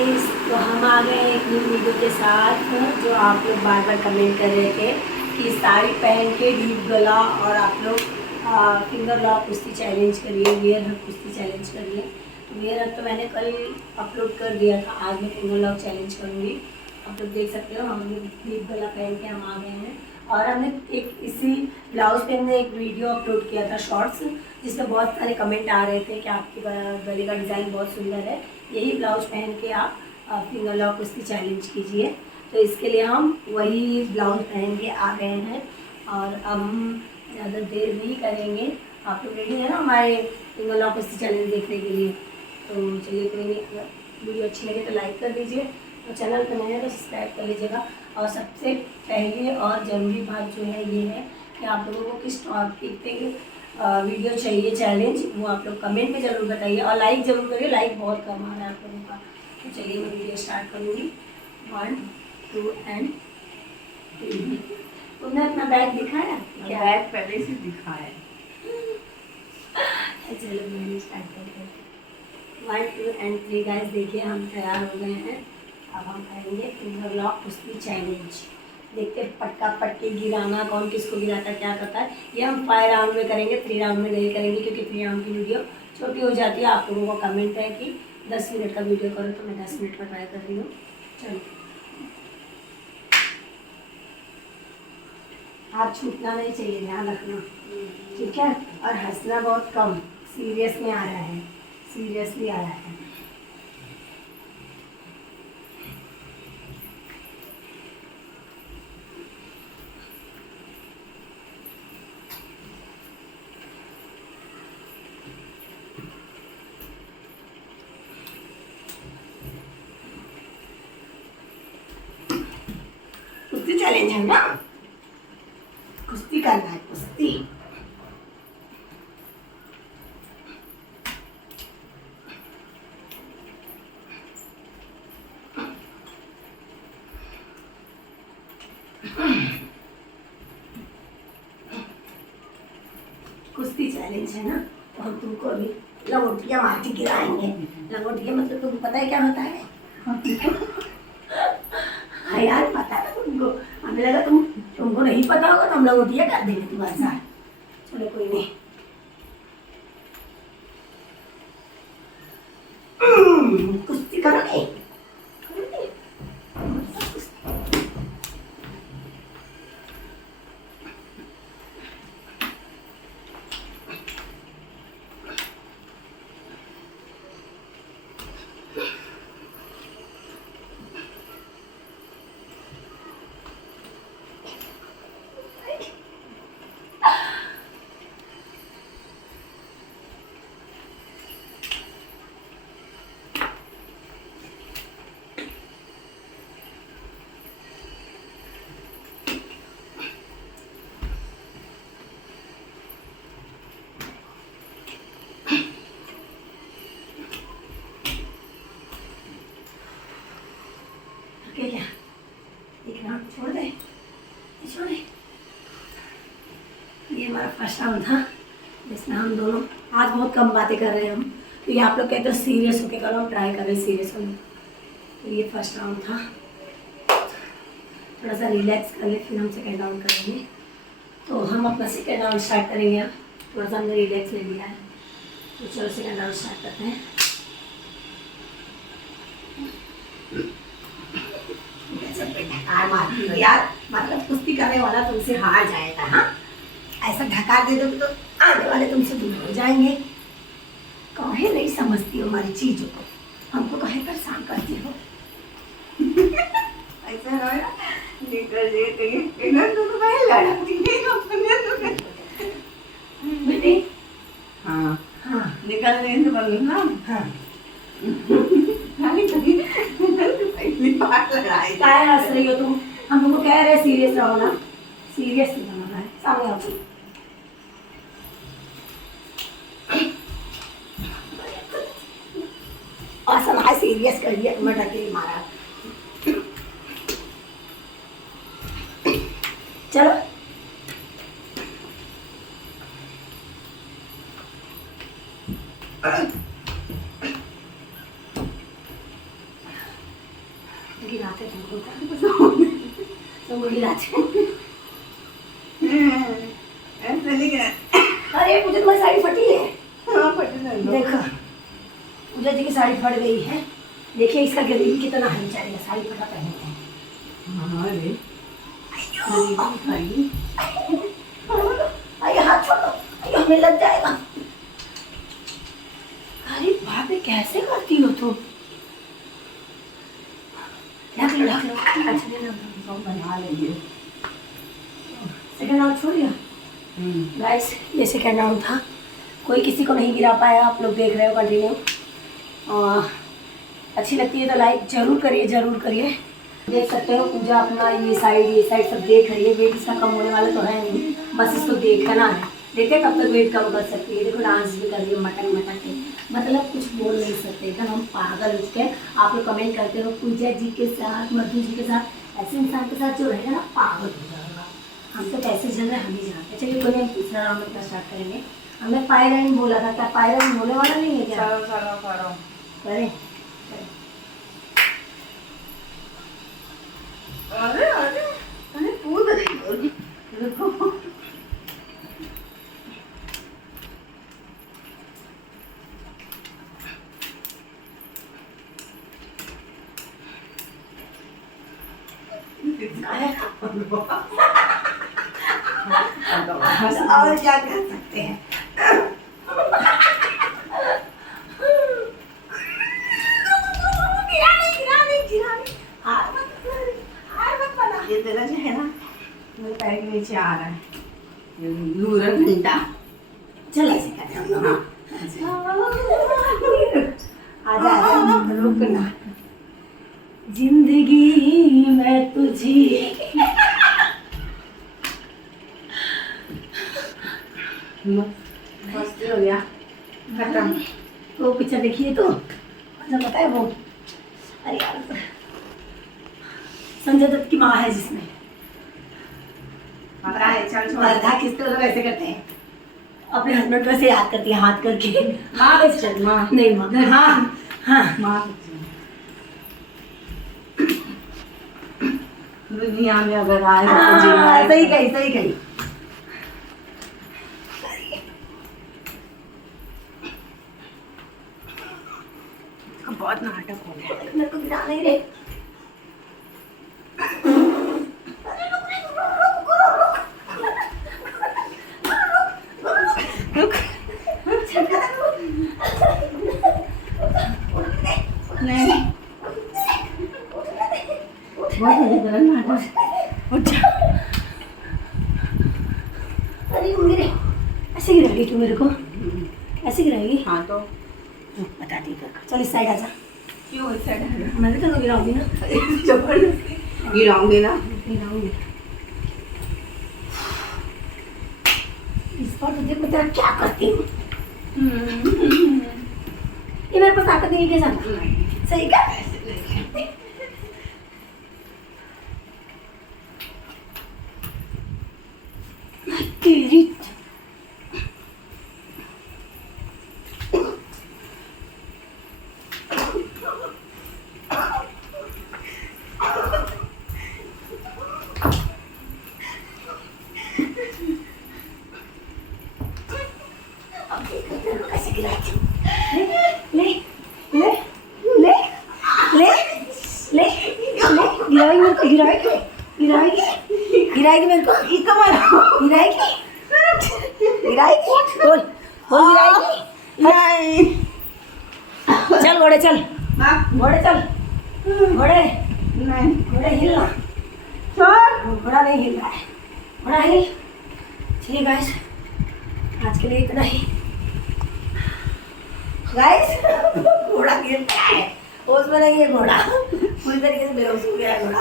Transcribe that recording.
Guys, तो हम आ गए एक न्यू वीडियो के साथ। जो आप लोग बार बार कमेंट कर रहे थे कि साड़ी पहन के डीप गला और आप लोग फिंगर लॉक कुश्ती चैलेंज करिए, वियर हक कुश्ती चैलेंज करिए। तो वियर हक तो मैंने कल अपलोड कर दिया था, आज मैं फिंगर लॉक चैलेंज करूँगी। आप लोग देख सकते हो हम डीप गला पहन के हम आ गए हैं। और हमने एक इसी ब्लाउज पे हमने एक वीडियो अपलोड किया था शॉर्ट्स, जिसमें बहुत सारे कमेंट आ रहे थे कि आपके गले का डिज़ाइन बहुत सुंदर है, यही ब्लाउज पहन के आप फिंगर लॉक कुश्ती चैलेंज कीजिए। तो इसके लिए हम वही ब्लाउज पहन के आ गए हैं और अब हम ज़्यादा देर नहीं करेंगे। आप लोग रेडी है ना हमारे फिंगर लॉक कुश्ती चैलेंज देखने के लिए? तो चलिए, कोई नहीं, अगर वीडियो अच्छी लगे तो लाइक कर दीजिए और चैनल पर नए हैं तो सब्सक्राइब कर लीजिएगा। और सबसे पहले और ज़रूरी बात जो है ये है कि आप लोगों को किस टॉपिक पे वीडियो चाहिए चैलेंज, वो आप लोग कमेंट में ज़रूर बताइए और लाइक ज़रूर करिए। लाइक बहुत कम आ रहा है आप लोगों का। तो चलिए मैं वीडियो स्टार्ट करूँगी। 1 2 एंड 3। तुमने अपना बैग दिखाया क्या? बैग पहले से दिखाया है। चलो मैंने स्टार्ट करते हैं। 1 2 एंड 3 गाइस, देखिए हम तैयार हो गए हैं। अब हम करेंगे फिंगर लॉक कुश्ती चैलेंज। देखते हैं पटका पटके गिराना, कौन किसको गिराता है, क्या करता है। ये हम 5 राउंड में करेंगे, 3 राउंड में नहीं करेंगे क्योंकि 3 राउंड की वीडियो छोटी हो जाती है। आप लोगों को कमेंट है कि 10 मिनट का वीडियो करो, तो मैं 10 मिनट का ट्राई कर रही हूँ। चलो, हाथ छूटना नहीं चाहिए, ध्यान रखना, ठीक है। और हंसना बहुत कम, सीरियस में आ रहा है, सीरियसली आ रहा है। कुश्ती चैलेंज है ना, कुश्ती करना है, कुश्ती। कुश्ती चैलेंज है ना, तो हम तुमको अभी लंगोटियाँ मार के गिराएंगे। लंगोटियाँ मतलब तुमको पता है क्या होता है? हाँ यार, पता है ना तुमको। हमें लगा तुमको नहीं पता होगा, तो हम लंगोटियाँ कर देंगे तुम्हारे साथ। चलो कोई नहीं। कुश्ती करोगे? क्या एक राउंड छोड़ दे, छोड़ दे। ये हमारा फर्स्ट राउंड था, जिसमें हम दोनों आज बहुत कम बातें कर रहे हैं हम, तो ये आप लोग कहते हो सीरियस होके करो, हम ट्राई कर रहे हैं सीरियस होने। तो ये फर्स्ट राउंड था, थोड़ा सा रिलैक्स कर ले, फिर हम सेकेंड राउंड करेंगे। तो हम अपना सेकेंड राउंड स्टार्ट करेंगे। अब थोड़ा सा हमने रिलैक्स ले लिया है, तो चलो सेकेंड राउंड स्टार्ट करते हैं। ढकार मारती हो यार, मतलब कुश्ती करने वाला तुमसे हार जाएगा। हाँ, ऐसा ढकार दे दोगे तो आने वाले तुमसे दूर हो जाएंगे। कहे नहीं समझती हो हमारी चीजों को, हमको कहे परेशान करती हो। ऐसा ना निकल जाए कहीं इधर तो मैं लड़ती नहीं अपने तो बेटी। हाँ हाँ निकल जाए तो बोल ना। हाँ, कभी कभी पहली बार लड़ाई क्या हंस रही हो तुम? हम तुमको कह रहे सीरियस रहो ना, सीरियस नहीं होना है। सामने आओ। और समाज सीरियस करिए, मैं डके मारा। चलो गिराते तुमको गिराते ऐसे नहीं गिरा। अरे मुझे तुम्हारी साड़ी फटी है। हाँ फटे ना लो। देखो पूजा जी की साड़ी फट गई है। देखिए इसका गरीब कितना है बेचारी का, साड़ी फटा पहने हैं। हाँ रे आइए हाथ छोड़ो, आइए हमें लग जाएगा। अरे भाभी कैसे करती हो तुम? ढक लो ढक लो। अच्छा ना सब बना लेंगे। सेकेंड राउंड छोड़ दिया गाइस। ये सेकेंड राउंड था, कोई किसी को नहीं गिरा पाया। आप लोग देख रहे हो कंटिन्यू। अच्छी लगती है तो लाइक जरूर करिए, जरूर करिए। देख सकते हो पूजा अपना ये साइड सब देख रही है। वेट इसका कम होने वाला तो है नहीं, बस इसको देखना है। देखते कब तक वेट कम कर सकती है। देखो डांस भी कर रही है मटक मटक के, मतलब कुछ बोल नहीं सकते, एकदम हम पागल हो चुके हैं। आप लोग कमेंट करते हो पूजा जी के साथ, मधु जी के साथ, ऐसे इंसान के साथ जो रहेगा ना पागल हो जाएगा। हम तो कैसे चल रहे हैं हम ही जानते हैं। चलिए कोई नहीं, तीसरा राउंड अपना स्टार्ट करेंगे। हमने पायरन बोला था, क्या पायरन होने वाला नहीं है क्या? करो करें अरे अरे अरे कूद रही हो। देखो और क्या कर सकते हैं। ये तेरा जो है ना मेरे पैर के नीचे आ रहा है लूरा घंटा। चल ऐसे करते हैं हम लोग। आजा आजा रुकना। जिंदगी में तुझी मस्ती हो गया खत्म। वो पिक्चर देखिए तो मुझे पता है वो, अरे यार संजय दत्त की माँ है जिसमें, पता है। चल छोड़। मर्दा किस तरह लोग ऐसे करते हैं, अपने हस्बैंड को ऐसे याद करती है हाथ करके। माँ पिक्चर माँ नहीं माँ, हाँ हाँ माँ पिक्चर। दुनिया में अगर आए तो जीना है। सही कही सही कही। बहुत नाटक हो गया। मेरे को गिरा नहीं रहे। रुक नहीं बहुत गलत नाटक। उठ जा। अरे मेरे ऐसे गिराएगी तू मेरे को, ऐसे गिराएगी? हाँ तो बता दी कर। चल इस साइड आ जा। क्यों इस साइड मैं भी तो गिराऊंगी ना, जबरदस्ती गिराऊंगी ना। गिराऊंगी इस बार तो देख मैं तेरा क्या करती हूँ। ये मेरे पास ताकत नहीं है क्या जाना? सही का तेरी कैसे गिराती हूँ। ले ले ले ले ले ले गिराएगी मेरे को, गिराएगी गिराएगी गिराएगी मेरे को, गिराएगी गिराएगी बोल बोल गिराएगी। नहीं चल घोड़े चल, घोड़े चल, घोड़े नहीं घोड़े हिलना। छोड़। घोड़ा नहीं हिल रहा है, घोड़ा हिल। चलिए गाइस आज के लिए इतना ही। गाइस घोड़ा गिर गया है, होश में नहीं है घोड़ा, पूरी तरीके से बेहोश हो गया है घोड़ा।